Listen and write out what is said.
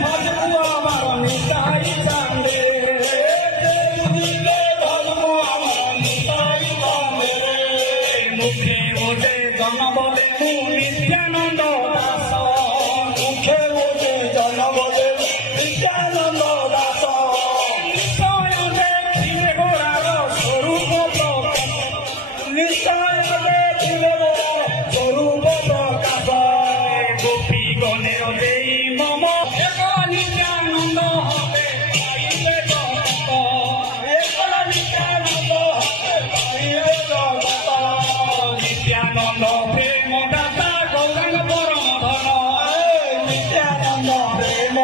ভজবু আমার নিতাই চাঁদে মুখে ওঠে জন বলে মু নিত্যানন্দ দাস মুখে ওঠে জন বলে নিত্যানন্দ দাস নিশ্চয় দেখিলে গোড়ার স্বরূপ প্রকাশ নিশ্চয় দেখিলে স্বরূপ প্রকাশ গোপী গণের দেই মম এক নিত্যানন্দ হবে পাইলে জগত এক নিত্যানন্দ হবে পাইলে জগত নিত্যানন্দ প্রেম দাতা গৌরাঙ্গ পরম ধন নিত্যানন্দ প্রেম